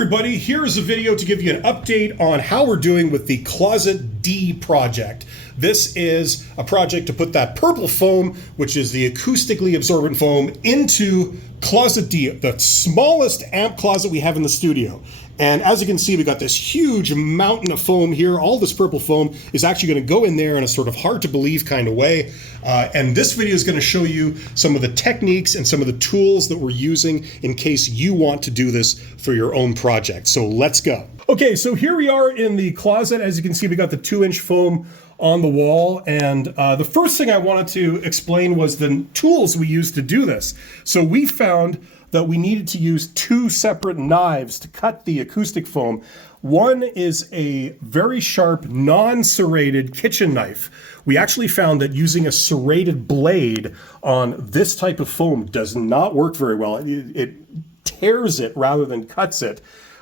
everybody, here's a video to give you an update on how we're doing with the Closet D project. This is a project to put that purple foam, which is the acoustically absorbent foam, into Closet D, the smallest amp closet we have in the studio. And as you can see, we got this huge mountain of foam here. All this purple foam is actually going to go in there in a sort of hard to believe kind of way. And this video is going to show you some of the techniques and some of the tools that we're using in case you want to do this for your own project. So let's go. Okay, so here we are in the closet. As you can see, we got the 2-inch foam on the wall. And the first thing I wanted to explain was the tools we used to do this. So we found that we needed to use 2 separate knives to cut the acoustic foam. One is a very sharp, non-serrated kitchen knife. We actually found that using a serrated blade on this type of foam does not work very well. It tears it rather than cuts it.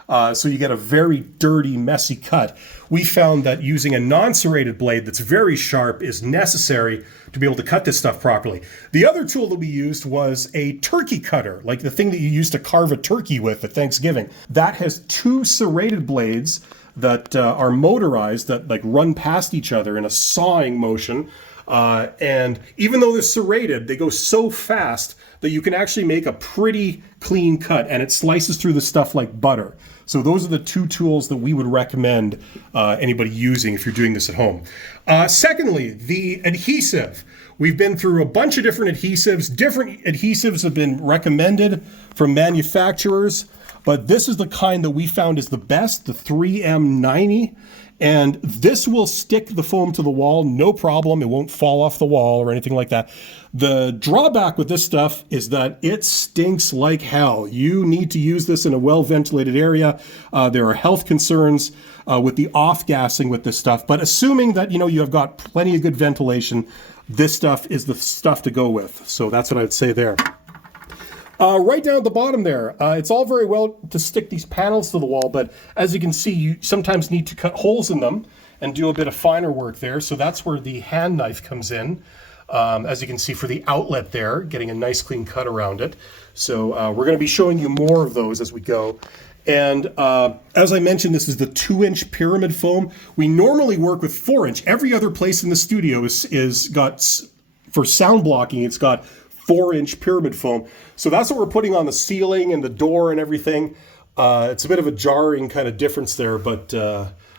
So you get a very dirty, messy cut. We found that using a non-serrated blade that's very sharp is necessary to be able to cut this stuff properly. The other tool that we used was a turkey cutter, like the thing that you use to carve a turkey with at Thanksgiving. That has 2 serrated blades that are motorized, that like run past each other in a sawing motion. And even though they're serrated, they go so fast that you can actually make a pretty clean cut, and it slices through the stuff like butter. So those are the 2 tools that we would recommend anybody using if you're doing this at home. Secondly, the adhesive. We've been through a bunch of different adhesives. Different adhesives have been recommended from manufacturers, but this is the kind that we found is the best, the 3M90. And this will stick the foam to the wall, no problem. It won't fall off the wall or anything like that. The drawback with this stuff is that it stinks like hell. You need to use this in a well-ventilated area. There are health concerns with the off-gassing with this stuff. But assuming that you have got plenty of good ventilation, this stuff is the stuff to go with. So that's what I'd say there. Right down at the bottom there, it's all very well to stick these panels to the wall, but as you can see, you sometimes need to cut holes in them and do a bit of finer work there. So that's where the hand knife comes in. As you can see for the outlet there, getting a nice clean cut around it. So we're going to be showing you more of those as we go. And as I mentioned, this is the 2-inch pyramid foam. We normally work with 4-inch. Every other place in the studio is got, for sound blocking, it's got 4-inch pyramid foam. So that's what we're putting on the ceiling and the door and everything. It's a bit of a jarring kind of difference there, but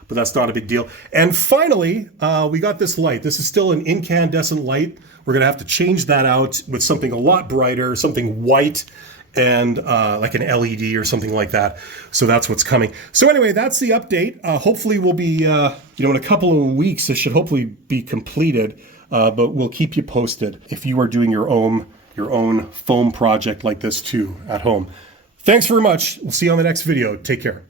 that's not a big deal. And finally, we got this light. This is still an incandescent light. We're gonna have to change that out with something a lot brighter, something white, and like an LED or something like that. So that's what's coming. So anyway, that's the update. Hopefully we'll be, in a couple of weeks, this should hopefully be completed, but we'll keep you posted if you are doing your own foam project like this too at home. Thanks very much. We'll see you on the next video. Take care.